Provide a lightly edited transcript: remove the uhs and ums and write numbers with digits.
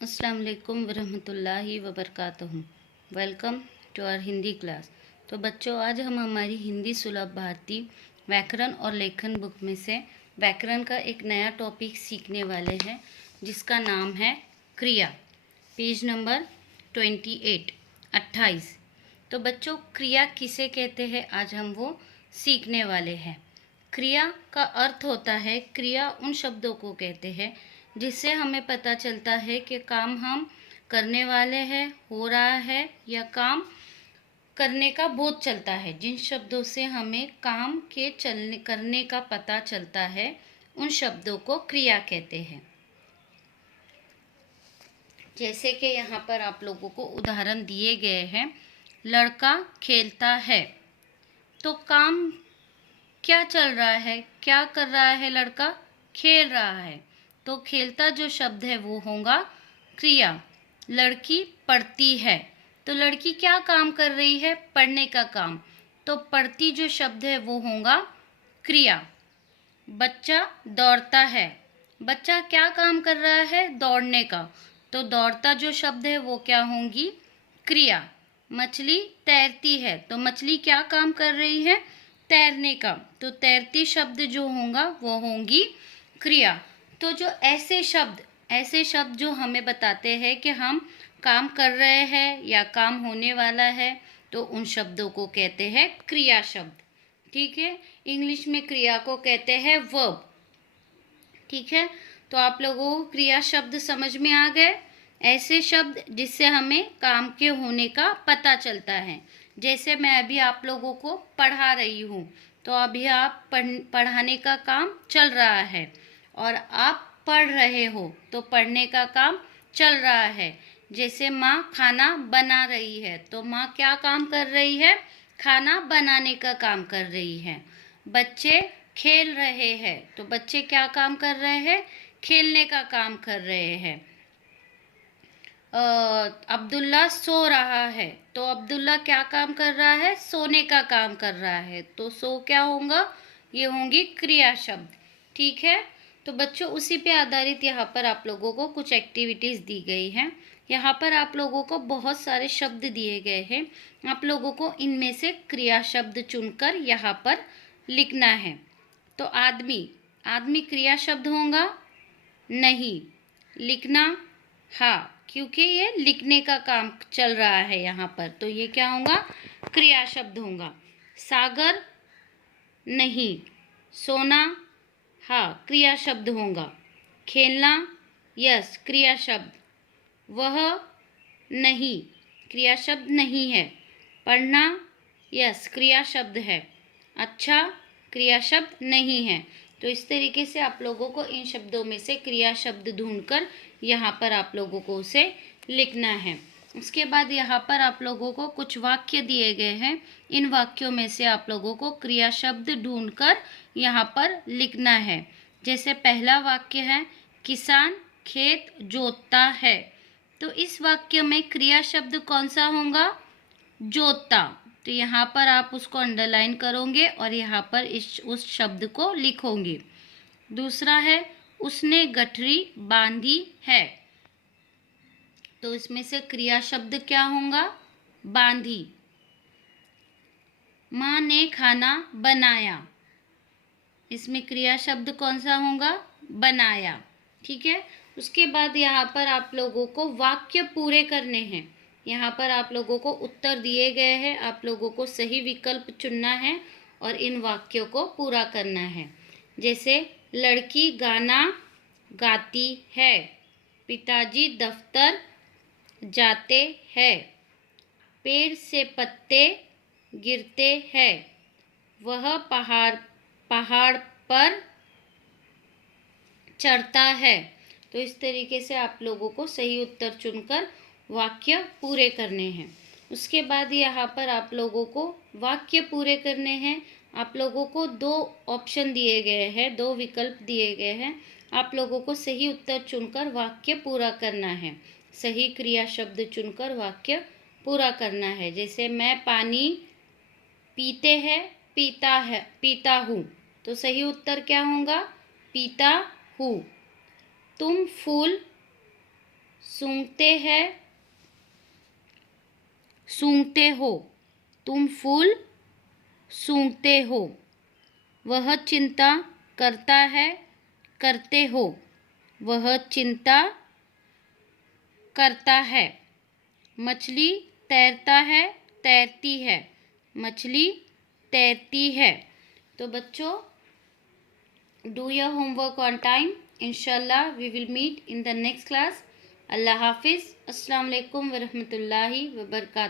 अस्सलाम वालेकुम वरहमतुल्लाहि वबरकातुहू। Welcome to our Hindi class. तो बच्चों, आज हम हमारी हिंदी सुलभ भारती व्याकरण और लेखन बुक में से व्याकरण का एक नया टॉपिक सीखने वाले हैं, जिसका नाम है क्रिया। Page number 28। तो बच्चों, क्रिया किसे कहते हैं, आज हम वो सीखने वाले हैं। क्रिया का अर्थ होता है, क्रिया उन शब्दों को कहते हैं जिससे हमें पता चलता है कि काम हम करने वाले हैं, हो रहा है, या काम करने का बोध चलता है। जिन शब्दों से हमें काम के करने का पता चलता है, उन शब्दों को क्रिया कहते हैं। जैसे कि यहाँ पर आप लोगों को उदाहरण दिए गए हैं। लड़का खेलता है, तो काम क्या चल रहा है, क्या कर रहा है? लड़का खेल रहा है, तो खेलता जो शब्द है वो होगा क्रिया। लड़की पढ़ती है, तो लड़की क्या काम कर रही है? पढ़ने का काम, तो पढ़ती जो शब्द है वो होगा क्रिया। बच्चा दौड़ता है, बच्चा क्या काम कर रहा है? दौड़ने का, तो दौड़ता जो शब्द है वो क्या होंगी? क्रिया। मछली तैरती है, तो मछली क्या काम कर रही है? तैरने का, तो तैरती शब्द जो होगा वो होंगी क्रिया। तो जो ऐसे शब्द जो हमें बताते हैं कि हम काम कर रहे हैं या काम होने वाला है, तो उन शब्दों को कहते हैं क्रिया शब्द। ठीक है, इंग्लिश में क्रिया को कहते हैं वर्ब। ठीक है, तो आप लोगों को क्रिया शब्द समझ में आ गए। ऐसे शब्द जिससे हमें काम के होने का पता चलता है। जैसे मैं अभी आप लोगों को पढ़ा रही हूँ, तो अभी आप पढ़ाने का काम चल रहा है, और आप पढ़ रहे हो तो पढ़ने का काम चल रहा है। जैसे माँ खाना बना रही है, तो माँ क्या काम कर रही है? खाना बनाने का काम कर रही है। बच्चे खेल रहे हैं, तो बच्चे क्या काम कर रहे हैं? खेलने का काम कर रहे हैं। अब्दुल्ला सो रहा है, तो अब्दुल्ला क्या काम कर रहा है? सोने का काम कर रहा है, तो सो क्या होगा? ये होंगी क्रिया शब्द। ठीक है, तो बच्चों उसी पे आधारित यहाँ पर आप लोगों को कुछ एक्टिविटीज़ दी गई हैं। यहाँ पर आप लोगों को बहुत सारे शब्द दिए गए हैं। आप लोगों को इनमें से क्रिया शब्द चुनकर यहाँ पर लिखना है। तो आदमी क्रिया शब्द होगा? नहीं। लिखना? हाँ, क्योंकि ये लिखने का काम चल रहा है यहाँ पर, तो ये क्या होगा? क्रिया शब्द होगा। सागर? नहीं। सोना? हाँ, क्रिया शब्द होगा। खेलना? यस, क्रिया शब्द। वह? नहीं, क्रिया शब्द नहीं है। पढ़ना? यस, क्रिया शब्द है। अच्छा, क्रिया शब्द नहीं है। तो इस तरीके से आप लोगों को इन शब्दों में से क्रिया शब्द ढूंढकर यहाँ पर आप लोगों को उसे लिखना है। उसके बाद यहाँ पर आप लोगों को कुछ वाक्य दिए गए हैं। इन वाक्यों में से आप लोगों को क्रिया शब्द ढूंढकर यहाँ पर लिखना है। जैसे पहला वाक्य है, किसान खेत जोतता है, तो इस वाक्य में क्रिया शब्द कौन सा होगा? जोतता। तो यहाँ पर आप उसको अंडरलाइन करोगे और यहाँ पर उस शब्द को लिखोगे। दूसरा है, उसने गठरी बांधी है, तो इसमें से क्रिया शब्द क्या होगा? बांधी। माँ ने खाना बनाया, इसमें क्रिया शब्द कौन सा होगा? बनाया। ठीक है, उसके बाद यहाँ पर आप लोगों को वाक्य पूरे करने हैं। यहाँ पर आप लोगों को उत्तर दिए गए हैं, आप लोगों को सही विकल्प चुनना है और इन वाक्यों को पूरा करना है। जैसे लड़की गाना गाती है, पिताजी दफ्तर जाते हैं, पेड़ से पत्ते गिरते हैं, वह पहाड़ पर चढ़ता है। तो इस तरीके से आप लोगों को सही उत्तर चुनकर वाक्य पूरे करने हैं। उसके बाद यहाँ पर आप लोगों को वाक्य पूरे करने हैं। आप लोगों को 2 ऑप्शन दिए गए हैं, 2 विकल्प दिए गए हैं। आप लोगों को सही उत्तर चुनकर वाक्य पूरा करना है। सही क्रिया शब्द चुनकर वाक्य पूरा करना है। जैसे मैं पानी पीता हूँ, तो सही उत्तर क्या होगा? पीता हूँ। तुम फूल सूंघते हैं, सूंघते हो, तुम फूल सूंघते हो। वह चिंता करता है, करते हो, वह चिंता करता है। मछली तैरता है, तैरती है, मछली तैरती है। तो बच्चों, do your homework on time. इंशाल्लाह we will meet in the next class. अल्लाह हाफिज़। अस्सलाम वालेकुम व रहमतुल्लाहि व बरकातुहू।